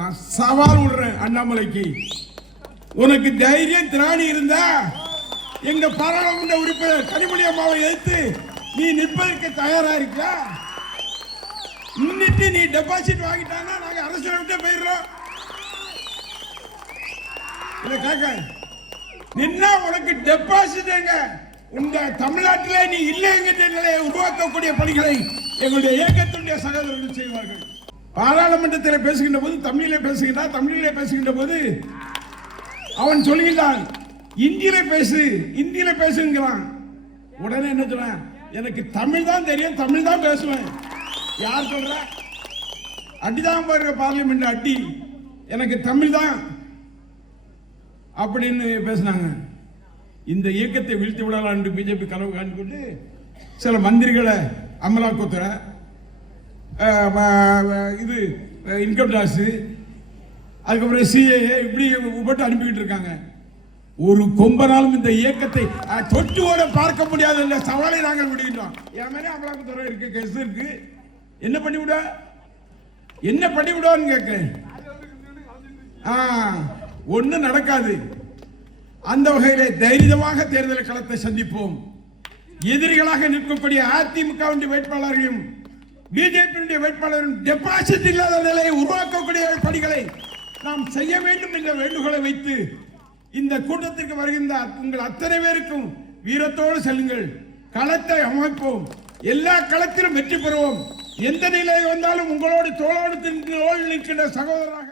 நான் சவால் விடுறேன் அண்ணாமலைக்கு. உனக்கு தைரியம் திராணி இருந்தா எங்க பாராளுமன்ற உறுப்பினர் கனிமொழி அம்மாவை எதிர்த்து நீ நிற்பதற்கு தயாரா இருக்க. நின்னுட்டு நீ டெபாசிட் வாங்கிட்டானா நாங்க அரசியல் விட்டு போயிடுறோம். இத கேட்க நின்னா உனக்கு டெபாசிட் எங்க? உங்க தமிழ்நாட்டிலே நீ இல்லைங்கிற நிலையை உருவாக்கக்கூடிய பணிகளை எங்களுடைய இயக்கத்துடைய சகோதரர்கள் செய்வார்கள். பாராளுமன்றத்தில் பேசுகின்ற போது தமிழிலே பேசுகின்ற போது அவன் சொல்கிறான் இந்தியில பேசுங்கிறான். உடனே என்ன சொல்றான்? எனக்கு தமிழ் தான் தெரியும், தமிழ் தான் பேசுவேன். யார் சொல்ற? அடிதான் பாருங்க, பார்லிமெண்ட் அடி. எனக்கு தமிழ் தான் அப்படின்னு பேசினாங்க. இந்த இயக்கத்தை வீழ்த்தி விடலாம் என்று பிஜேபி கனவு காண்பிட்டு சில மந்திரிகளை அமலாக்கத்துறை, இது இன்கம் டாக்ஸ், அதுக்கப்புறம் சிஏஏ இப்படி போட்டு அனுப்பிக்கிட்டு இருக்காங்க. ஒரு கொம்பனாலும் இந்த இயக்கத்தை தொட்டு ஓட பார்க்க முடியாது என்ற சவாலை நாங்கள் விடுகின்றோம். என் மேலே அமலாக்கத்துறை இருக்கு, கேஸ் இருக்கு. என்ன பண்ணிவிடுவான்னு கேட்க ஒன்னும் நடக்காது. அந்த வகையிலே தைரியமாக தேர்தல் களத்தை சந்திப்போம். எதிரிகளாக நிற்கக்கூடிய அதிமுக வேட்பாளரையும் பிஜேபி வேட்பாளரும் டெபாசிட் இல்லாத நிலையை உருவாக்கக்கூடிய பணிகளை நாம் செய்ய வேண்டும் என்ற வேண்டுகோளை வைத்து இந்த கூட்டத்திற்கு வருகின்ற உங்கள் அத்தனை பேருக்கும் வீரத்தோடு செல்லுங்கள். களத்தை அமைப்போம். எல்லா களத்திலும் வெற்றி பெறுவோம். எந்த நிலை வந்தாலும் உங்களோடு தோளோடு நிற்கின்ற சகோதரராக